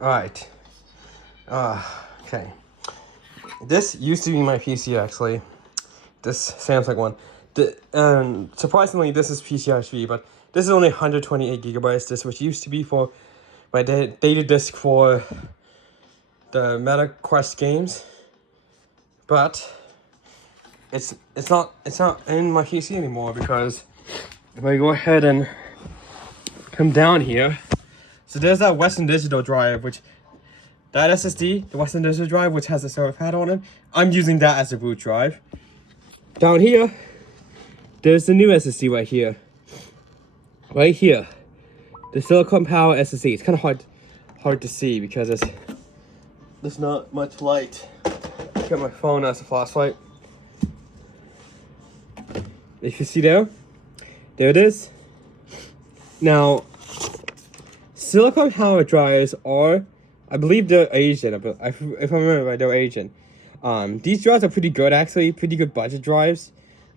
Alright. Okay. This used to be my PC actually. This Samsung one. Surprisingly, this is PCI 3, but this is only 128 gigabytes. This which used to be for my data disk for the Meta Quest games, but it's not in my PC anymore because if I go ahead and come down here, so there's that Western Digital drive, which that SSD, the Western Digital drive, which has a server pad on it. I'm using that as a boot drive. Down here, there's the new SSD right here. Right here, the silicon power SSD. It's kind of hard to see because there's not much light. Got my phone as a flashlight. If you see there it is. Now, silicon power drives are, I believe they're Asian. If I remember right, they're Asian. These drives are pretty good actually, pretty good budget drives.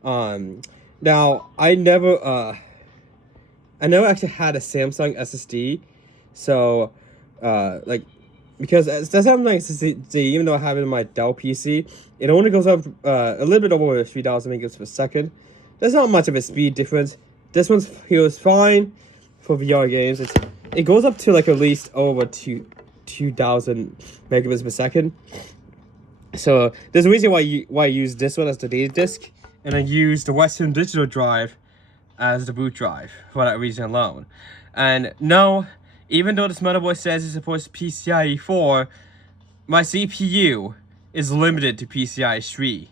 Now I never actually had a Samsung SSD, so because as Samsung SSD, even though I have it in my Dell PC, it only goes up a little bit over 3,000 megabits per second. There's not much of a speed difference. This one feels fine for VR games. It goes up to like at least over 2,000 megabits per second. So there's a reason why I use this one as the data disk, and I use the Western Digital drive as the boot drive for that reason alone. And no, even though this motherboard says it supports PCIe 4, my CPU is limited to PCIe 3.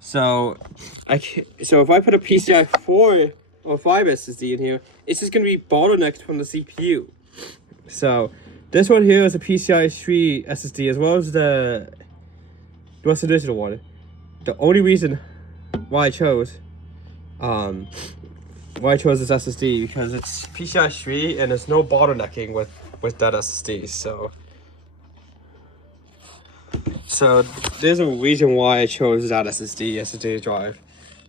So if I put a PCIe 4 or 5 SSD in here, it's just gonna be bottlenecked from the CPU. So this one here is a PCIe 3 SSD as well as the Western Digital one. The only reason why I chose this SSD because it's PCIe 3 and there's no bottlenecking with that SSD. So there's a reason why I chose that SSD drive.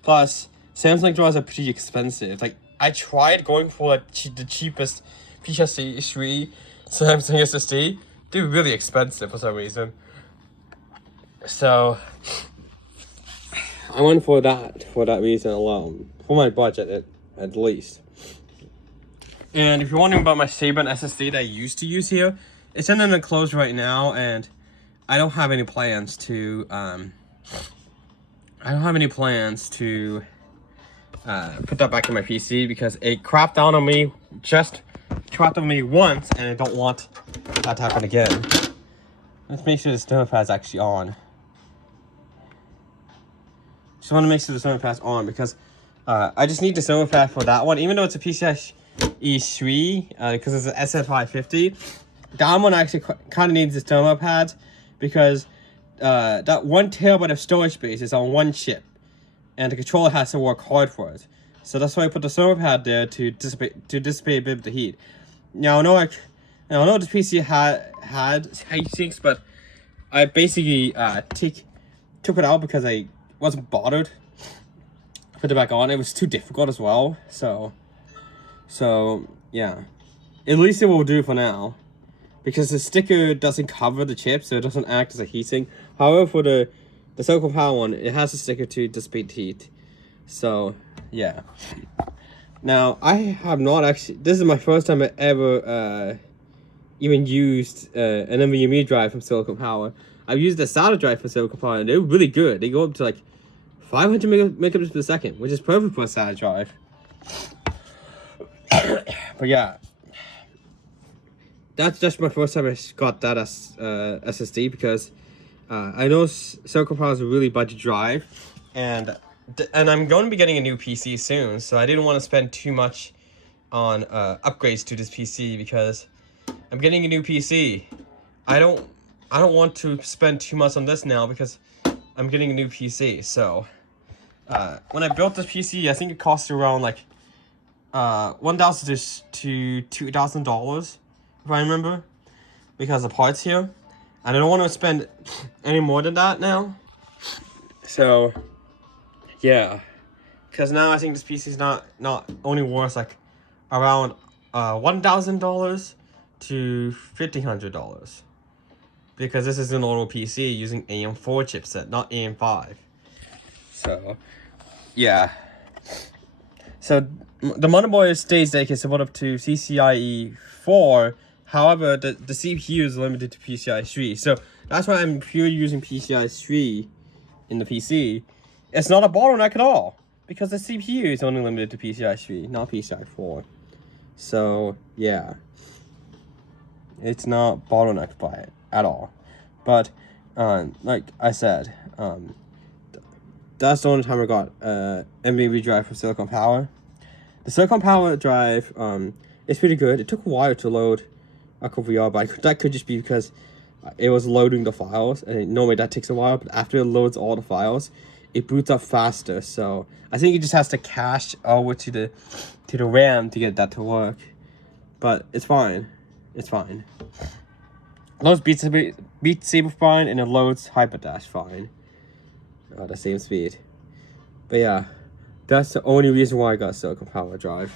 Plus, Samsung drives are pretty expensive. Like, I tried going for the cheapest PCIe 3 Samsung SSD. They're really expensive for some reason. So I went for that reason alone, for my budget at least. And if you're wondering about my Saban SSD that I used to use here, it's in an enclosure right now, and I don't have any plans to put that back in my PC because it crapped down on me once, and I don't want that to happen again. Let's make sure the thermal pad's actually on. Just want to make sure the thermal pad's on because I just need the thermal pad for that one, even though it's a PCIe 3 because it's an SF550. That one actually kind of needs the thermal pad because that 1 terabyte of storage space is on one chip, and the controller has to work hard for it. So that's why I put the thermal pad there to dissipate a bit of the heat. Now I know this PC had heat sinks, but I basically took it out because I wasn't bothered. Put it back on. It was too difficult as well. So yeah, at least it will do for now, because the sticker doesn't cover the chip, so it doesn't act as a heatsink. However, for the silicon power one, it has a sticker to dissipate heat. So yeah. Now I have not actually. This is my first time I ever even used an NVMe drive from Silicon Power. I've used the SATA drive from Silicon Power, and they're really good. They go up to like 500 megabits per second, which is perfect for a SATA drive. But yeah, that's just my first time I got that as SSD because I know Silicon Power is a really budget drive, and I'm going to be getting a new PC soon, so I didn't want to spend too much on upgrades to this PC because I'm getting a new PC. I don't want to spend too much on this now because I'm getting a new PC. So when I built this PC, I think it cost around like $1,000 to $2,000 if I remember, because of parts here, and I don't want to spend any more than that now. So yeah, because now I think this PC is not only worth like around $1,000 to $1,500 because this is a normal PC using AM4 chipset, not AM5. So, yeah. So the motherboard states that it can support up to PCIe 4. However, the CPU is limited to PCIe 3. So that's why I'm purely using PCIe 3 in the PC. It's not a bottleneck at all because the CPU is only limited to PCIe 3, not PCIe 4. So yeah, it's not bottlenecked by it at all. But like I said, that's the only time I got NVMe drive from Silicon Power. The Silicon Power drive is pretty good. It took a while to load a couple VR, but that could just be because it was loading the files, and normally that takes a while. But after it loads all the files, it boots up faster. So I think it just has to cache over to the RAM to get that to work. But it's fine. It's fine. It loads Beat Saber fine, and it loads Hyperdash fine. The same speed. But yeah, that's the only reason why I got Silicon Power drive.